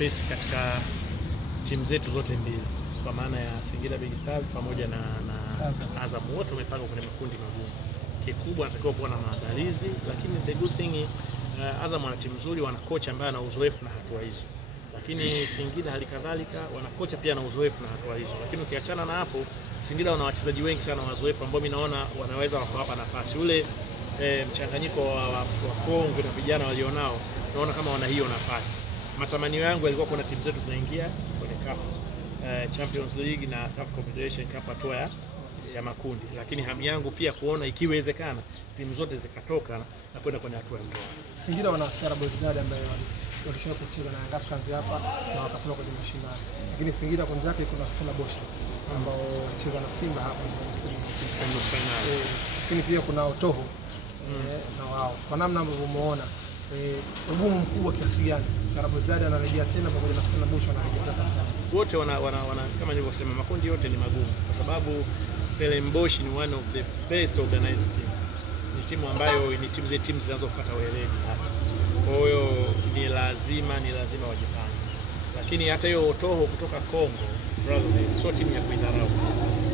nyepesi katika timu zetu zote mbili, kwa maana ya Singida Big Stars pamoja na Azam. Wote wamepangwa kwenye makundi magumu. Kikubwa natakiwa kuwa na maandalizi, lakini the good thing Azam wana timu nzuri, wana kocha ambaye ana uzoefu na hatua hizo. Lakini Singida halikadhalika wana kocha pia na uzoefu na hatua hizo. Lakini ukiachana na hapo, Singida wana wachezaji wengi sana wazoefu ambao mimi naona wanaweza wakawapa nafasi. Ule mchanganyiko wa kongwe na vijana walionao, naona kama wana hiyo nafasi. Matamanio yangu yalikuwa kuna timu zetu zinaingia kwenye CAF Champions League na CAF Confederation Cup hatua ya makundi, lakini hamu yangu pia kuona ikiwezekana timu zote zikatoka na kwenda kwenye hatua ya mtoano. Singida wana Sierra Belouizdad ambaye walishawahi kucheza na Yanga Africans hapa na wakatoka kwenye mashindano. Lakini Singida kundi lake kuna Stellenbosch ambao walicheza na Simba hapa kwenye finali. Lakini pia kuna Otoho na wao. Kwa namna ambavyo umeona ugumu mkubwa kiasi gani Sierra Belouizdad anarejea tena pamoja na Stellenbosch anarejea tena Tanzania. Wote wana kama nilivyosema, makundi yote ni magumu kwa sababu Stellenbosch ni one of the best organized team. Ni timu ambayo ni timu zinazofuata weledi hasa. Kwa hiyo ni lazima wajipange. Lakini hata hiyo Otoho kutoka Kongo, Brazzaville, sio timu ya kuidharau.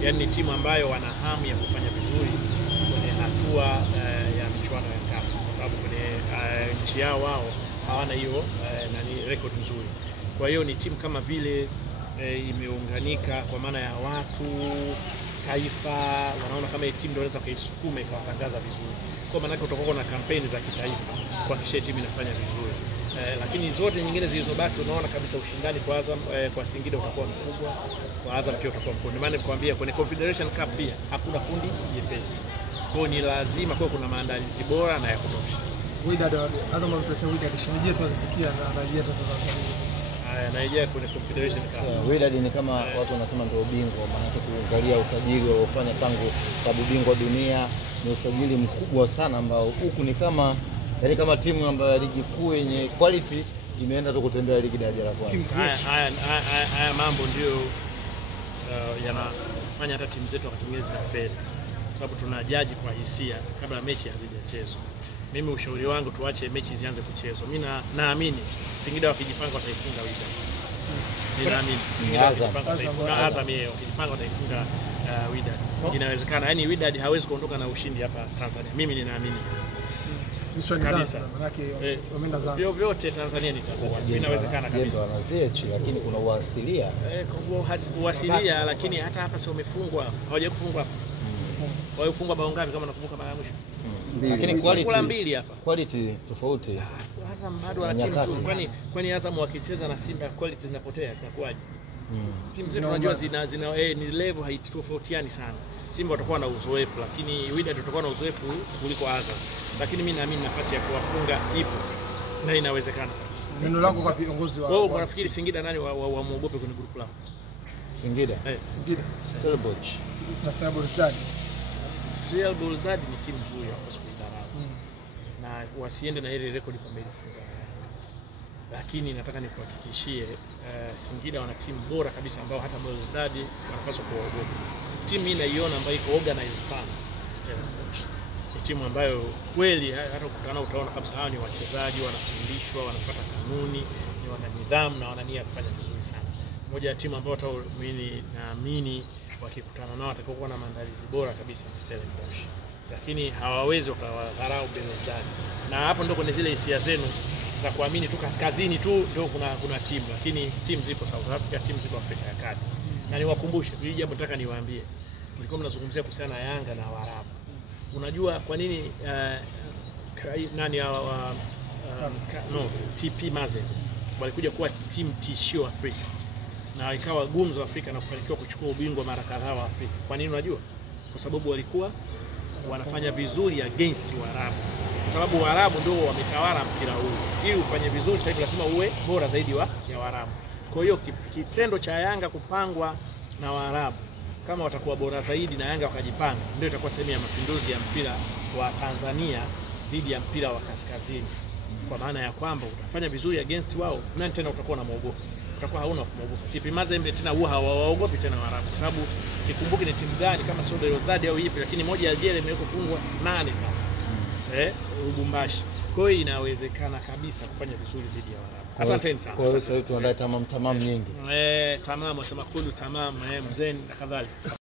Yaani ni timu ambayo wana hamu ya kufanya vizuri kwenye hatua ya michuano ya CAF, kwa sababu kwenye nchi yao wao hawana hiyo record nzuri. Kwa hiyo ni timu kama vile imeunganika kwa maana ya watu, taifa, wanaona kama hii timu ndio inaweza kuisukuma ikawatangaza vizuri. Kwa maana utakuwa na kampeni za kitaifa kuhakikisha timu inafanya vizuri. Lakini zote nyingine zilizobaki unaona kabisa ushindani kwa Azam, kwa Singida utakuwa mkubwa, kwa Azam pia utakuwa mkubwa. Maana nikwambia kwenye Confederation Cup pia hakuna kundi jepesi. Kwa hiyo ni lazima kwa kuna maandalizi bora na ya kutosha. Wydad Azam wamepata Wydad shinije tu azikia na rejea Tanzania. Naija kwenye Confederation Cup. Wydad ni kama watu wanasema ndio ubingwa, maana kuangalia usajili waliofanya tangu klabu bingwa dunia ni usajili mkubwa sana ambao huku ni kama timu ambayo ligi kuu yenye quality imeenda tu kutembea ligi daraja la kwanza. Haya mambo ndio yanafanya hata timu zetu wakati mwingine zinafeli, kwa sababu tunajaji kwa hisia kabla mechi hazijachezwa. Mimi ushauri wangu tuache mechi zianze kuchezwa. Mimi naamini Singida wakijipanga wataifunga Wydad. Ninaamini Singida wakijipanga Azam yeye wakijipanga wataifunga Wydad. Inawezekana. Yaani Wydad hawezi kuondoka na ushindi hapa Tanzania. Mimi ninaamini. Kabisa. Wameenda Zanzibar. Vyote Tanzania ni Tanzania. Inawezekana kabisa. Lakini kuna uasilia. Uasilia, lakini hata hapa sio umefungwa. Hawaje kufungwa hapa. Wao bao ngapi kama nakumbuka mara ya mwisho? Lakini quality tofauti. Azam bado wana timu nzuri. Kwani Azam wakicheza na Simba quality zinapotea, zinakuwaje? Timu zetu unajua ni level haitofautiani sana. Simba watakuwa na uzoefu, lakini Wydad watakuwa na uzoefu kuliko Azam. Lakini mimi naamini nafasi ya kuwafunga ipo na inawezekana. Neno lako kwa viongozi wa wao, unafikiri Singida nani muogope kwenye group lao? Singida. Singida. Stellenbosch. Na Sierra Belouizdad. Sierra Belouizdad ni timu nzuri hapo kuidharau. Na wasiende na ile record kwa mbele funga. Lakini nataka nikuhakikishie Singida wana timu bora kabisa ambao hata Belouizdad wanapaswa kuogopa. Timu hii naiona ambayo iko organized sana. Stellenbosch. Ni timu ambayo kweli hata ukutana utaona kabisa hao ni wachezaji wanafundishwa, wanafuata kanuni, ni wana nidhamu na wana nia kufanya vizuri sana. Moja ya timu ambayo hata mimi naamini wakikutana nao watakuwa kuwa na maandalizi bora kabisa na Stellenbosch. Lakini hawawezi wakawadharau Belouizdad. Na hapo ndio kuna zile hisia zenu za kuamini tu kaskazini tu ndio kuna timu, lakini timu zipo South Africa, timu zipo Afrika ya Kati. Na niwakumbushe, hili jambo nataka niwaambie. Mlikuwa mnazungumzia kuhusiana na Yanga na Waarabu. Unajua kwa nini TP Mazembe walikuja kuwa timu tishio Afrika na ikawa gumzo Afrika na kufanikiwa kuchukua ubingwa mara kadhaa wa Afrika? Kwa nini unajua? Kwa sababu walikuwa wanafanya vizuri against Waarabu. Kwa sababu Waarabu ndio wametawala mpira huu. Ili ufanye vizuri sasa lazima uwe bora zaidi ya Waarabu. Kwa hiyo kitendo cha Yanga kupangwa na Waarabu, kama watakuwa bora zaidi na Yanga wakajipanga, ndio itakuwa sehemu ya mapinduzi ya mpira wa Tanzania dhidi ya mpira wa kaskazini. Kwa maana ya kwamba utafanya vizuri against wao, nani tena utakuwa na muogopo? Utakuwa hauna kumwogopa. TP Mazembe tena huwa hawaogopi tena Waarabu, kwa sababu sikumbuki ni timu gani kama Sierra Belouizdad au ipi, lakini moja ya Algeria imewekwa fungwa 8 kama Lubumbashi. Kwa hiyo inawezekana kabisa kufanya vizuri dhidi ya Waarabu. Asanteni sana. Kwa hiyo sasa tuandae tamam nyingi. Tamam, wasema kulu tamam, mzee na kadhalika.